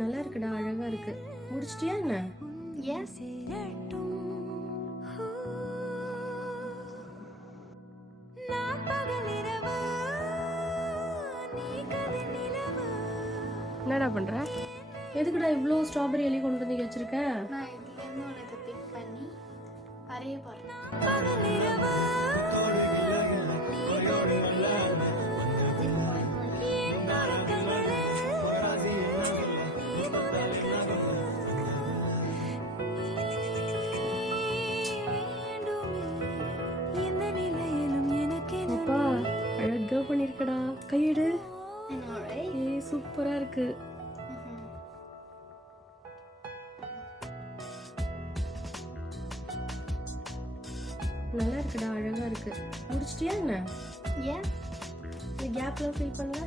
நல்லா இருக்குடா, அழகா இருக்கு. முடிச்சிட்டியா என்ன? எஸ். என்னடா பண்ற? எதுக்குடா இவ்வளோ ஸ்ட்ராபெரி எலி கொண்டு வந்து வச்சிருக்க? நான் இதுலேருந்து உனக்கு பிக் பண்ணி வரைய போகிறேன். அப்பா அழகா பண்ணிருக்கடா. கையெடு. ஏய் சூப்பரா இருக்கு. நல்லா இருக்குடா, அழகா இருக்கு. முடிச்சிட்டியா என்ன? ஏன் இந்த கேப்லாம் ஃபில் பண்ணல?